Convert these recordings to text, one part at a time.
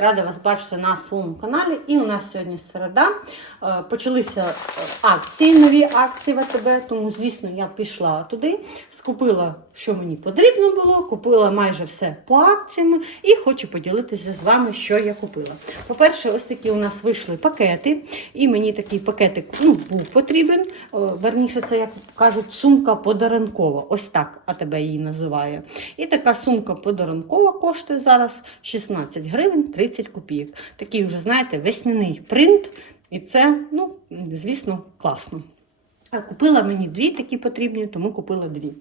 рада вас бачити на своєму каналі. І у нас сьогодні середа. Е, Почалися е, акції, нові акції в АТБ, тому, звісно, я пішла туди, скупила, що мені потрібно було, купила майже все по акціям і хочу поділитися з вами, що я купила. По-перше, ось такі у нас вийшли пакети, і мені такий пакетик ну, був потрібен. Е, Верніше, це, як кажуть, сумка подарункова. Ось так АТБ її називає. І така сумка подарункова коштує зараз 16 гривень 30 копійок. Такий вже, знаєте, весняний принт. І це, ну, звісно, класно. А купила мені дві такі потрібні, тому купила дві.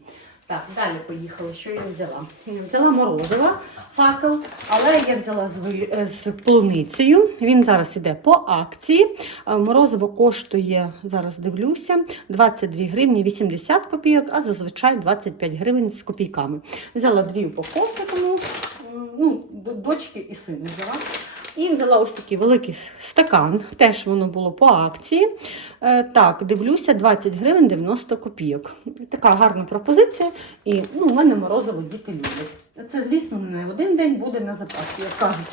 Так, далі поїхала. Що я взяла? Я взяла морозива факел, але я взяла з, е, з полуницею. Він зараз іде по акції. Е, Морозиво коштує, зараз дивлюся, 22 гривні 80 копійок, а зазвичай 25 гривень з копійками. Взяла дві упаковки, тому ну, дочки і сини взяла. І взяла ось такий великий стакан, теж воно було по акції. Е, так, дивлюся, 20 гривень 90 копійок. Така гарна пропозиція. І ну, у мене морозиво діти люблять. Це, звісно, не один день буде на запасі, як кажуть.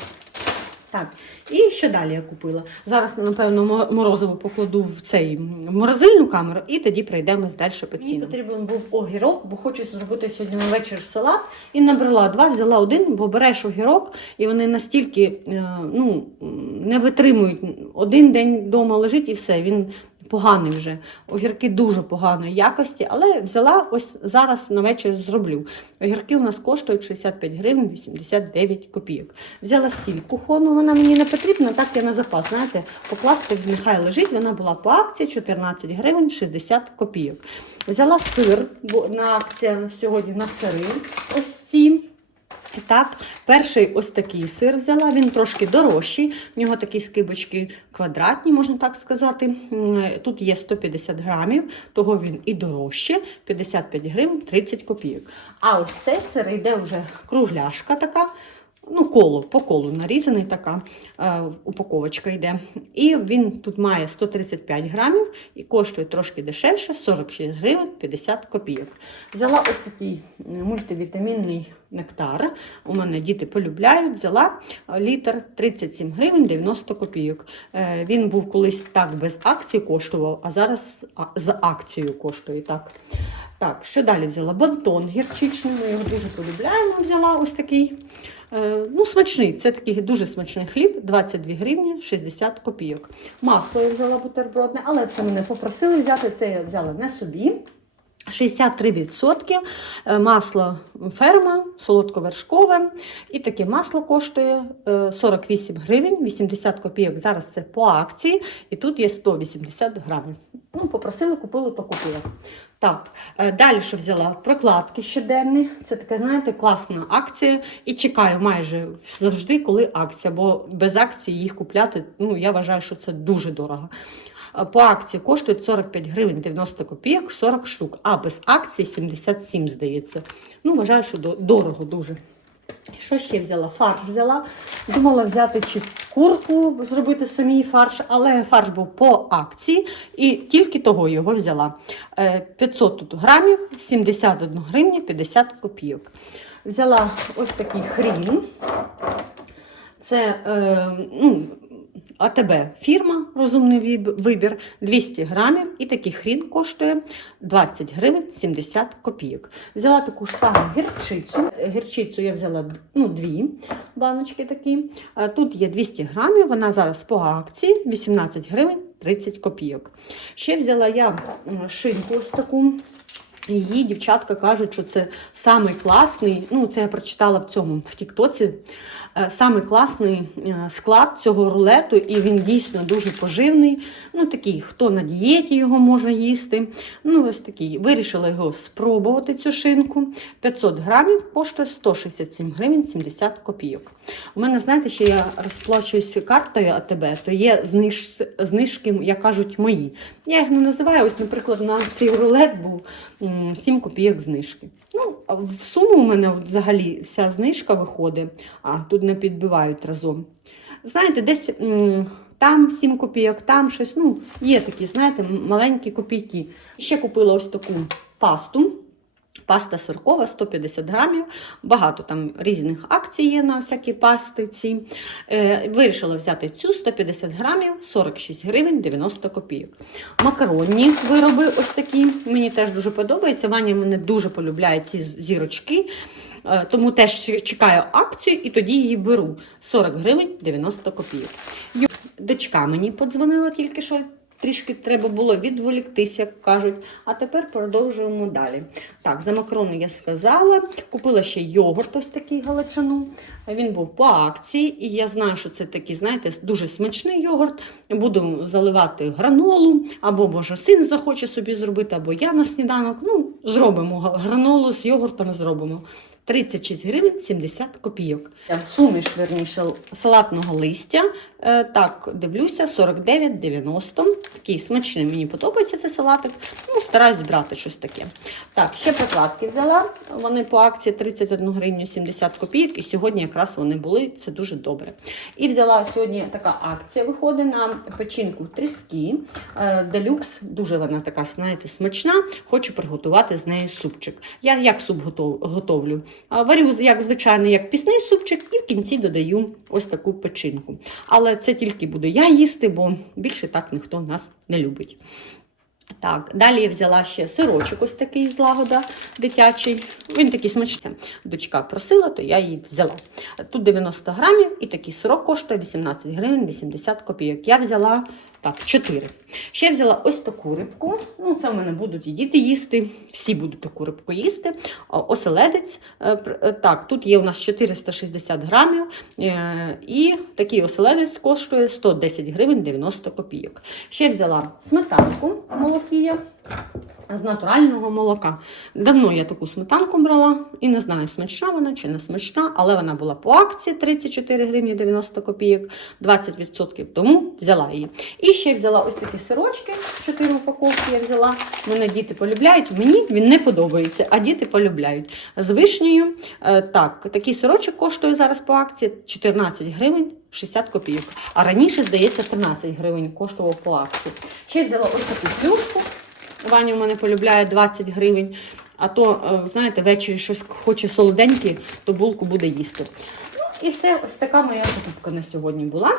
Так, і що далі я купила? Зараз, напевно, мо- морозиво покладу в цей в морозильну камеру і тоді пройдемось далі по цінам. Мені потрібен був огірок, бо хочу зробити сьогодні на вечір салат. І набрала два, взяла один, бо береш огірок, і вони настільки е, ну, не витримують. Один день вдома лежить і все. Він поганий вже. Огірки дуже поганої якості, але взяла ось зараз на вечір зроблю. Огірки у нас коштують 65 гривень 89 копійок. Взяла сіль кухону, вона мені не потрібна, так я на запас. Знаєте, покласти нехай лежить. Вона була по акції 14 гривень 60 копійок. Взяла сир, бо на акція сьогодні на сири. Ось ці. І так, перший ось такий сир взяла, він трошки дорожчий. В нього такі скибочки квадратні, можна так сказати. Тут є 150 грамів, того він і дорожче, 55 гривень 30 копійок. А ось цей сир йде вже кругляшка така. Ну, коло, по колу нарізаний така е, упаковочка йде. І він тут має 135 грамів і коштує трошки дешевше 46 гривень 50 копійок. Взяла ось такий мультивітамінний нектар. У мене діти полюбляють. Взяла е, літр 37 гривень 90 копійок. Е, Він був колись так без акції коштував, а зараз а, з акцією коштує так. Так, що далі взяла? Бонтон гірчичний, ми його дуже полюбляємо. Взяла ось такий. Е, Ну, смачний, це такий дуже смачний хліб, 22 гривні 60 копійок. Масло я взяла бутербродне, але це мене попросили взяти, це я взяла не собі. 63% Е, масло ферма, солодковершкове. І таке масло коштує е, 48 гривень, 80 копійок. Зараз це по акції, і тут є 180 грамів. Ну, попросили, купили, то купила. Так, е, далі що взяла? Прокладки щоденні. Це така, знаєте, класна акція. І чекаю майже завжди, коли акція, бо без акції їх купляти, ну, я вважаю, що це дуже дорого. Е, По акції коштують 45 гривень 90 копійок, 40 штук, а без акції 77, здається. Ну, вважаю, що дорого дуже. Що ще взяла? Фарш взяла. Думала взяти чи курку, зробити самій фарш, але фарш був по акції і тільки того його взяла. Е, 500 тут грамів, 71 гривня 50 копійок. Взяла ось такий хрін. Це е, ну, АТБ фірма Розумний вибір 200 грамів, і такий хрін коштує 20 гривень 70 копійок. Взяла таку ж саму гірчицю. Гірчицю я взяла ну, дві баночки такі. Тут є 200 грамів, вона зараз по акції 18 гривень 30 копійок. Ще взяла я шинку ось таку. Її дівчатка кажуть, що це самий класний. Ну, це я прочитала в цьому в Тіктоці. е, Самий класний е, склад цього рулету, і він дійсно дуже поживний. Ну, такий, хто на дієті його може їсти. Ну, ось такий. Вирішила його спробувати, цю шинку. 500 грамів коштує 167 гривень 70 копійок. У мене, знаєте, ще я розплачуюсь картою АТБ, то є зниж, знижки, як кажуть, мої. Я їх не називаю. Ось, наприклад, на цей рулет був 7 копійок знижки. Ну, в суму у мене взагалі вся знижка виходить, а тут не підбивають разом. Знаєте, десь там 7 копійок, там щось. Ну, є такі, знаєте, маленькі копійки. Ще купила ось таку пасту. Паста сиркова 150 грамів. Багато там різних акцій є на всякі пасти. ці. Е, вирішила взяти цю 150 грамів 46 гривень 90 копійок. Макаронні вироби ось такі. Мені теж дуже подобається. Ваня мене дуже полюбляє ці зірочки. Е, Тому теж чекаю акцію і тоді її беру 40 гривень 90 копійок. Дочка мені подзвонила тільки що. Трішки треба було відволіктися, як кажуть. А тепер продовжуємо далі. Так, за макарони я сказала. Купила ще йогурт, ось такий галичину. Він був по акції, і я знаю, що це такий, знаєте, дуже смачний йогурт. Буду заливати гранолу, або може син захоче собі зробити, або я на сніданок. Ну, зробимо гранолу з йогуртом зробимо. 36 гривень 70 копійок. Суміш, верніше, салатного листя. Е, так, дивлюся, 49,90. Такий смачний, мені подобається цей салатик. Ну, стараюсь брати щось таке. Так, ще прокладки взяла. Вони по акції 31 гривню 70 копійок. І сьогодні якраз вони були. Це дуже добре. І взяла сьогодні така акція виходить на печінку тріски. Е, Делюкс, дуже вона така, знаєте, смачна. Хочу приготувати з нею супчик. Я як суп готов, готовлю? Варю як звичайно, як пісний супчик, і в кінці додаю ось таку печінку. Але це тільки буду я їсти, бо більше так ніхто нас не любить. Так, далі я взяла ще сирочок, ось такий з лагода дитячий. Він такий смачний. Дочка просила, то я її взяла. Тут 90 грамів і такий сирок коштує 18 гривень 80 копійок. Я взяла так, 4. Ще взяла ось таку рибку. Ну, це в мене будуть і діти їсти. Всі будуть таку рибку їсти. Оселедець. Е, е, Так, тут є у нас 460 грамів. е, І такий оселедець коштує 110 гривень 90 копійок. Ще взяла сметанку молокія з натурального молока. Давно я таку сметанку брала і не знаю, смачна вона чи не смачна, але вона була по акції 34 гривні 90 копійок, 20% тому взяла її. І ще взяла ось такі сирочки, 4 упаковки я взяла. Мене діти полюбляють, мені він не подобається, а діти полюбляють. З вишнею. Е, Так, такий сирочок коштує зараз по акції 14 гривень. 60 копійок. А раніше, здається, 13 гривень коштував по акції. Ще взяла ось таку плюшку. Ваня в мене полюбляє 20 гривень. А то, е, знаєте, ввечері щось хоче солоденьке, то булку буде їсти. Ну і все, ось така моя покупка на сьогодні була.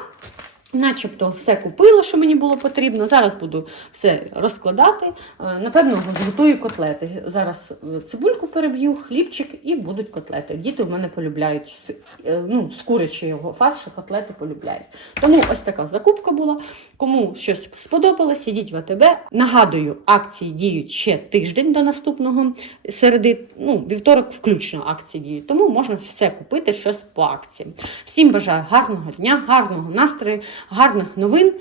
Начебто все купила, що мені було потрібно. Зараз буду все розкладати. Е, Напевно, зготую котлети. Зараз е, цибульку переб'ю, хлібчик і будуть котлети. Діти в мене полюбляють е, ну, з курячого фаршу котлети полюбляють. Тому ось така закупка була. Кому щось сподобалось, ідіть в АТБ. Нагадую, акції діють ще тиждень до наступного середи, ну, вівторок включно акції діють. Тому можна все купити щось по акції. Всім бажаю гарного дня, гарного настрою, гарних новин,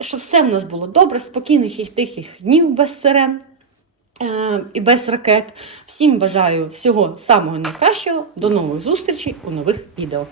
щоб все в нас було добре, спокійних і тихих днів без сирен. е, І без ракет. Всім бажаю всього самого найкращого. До нових зустрічей у нових відео.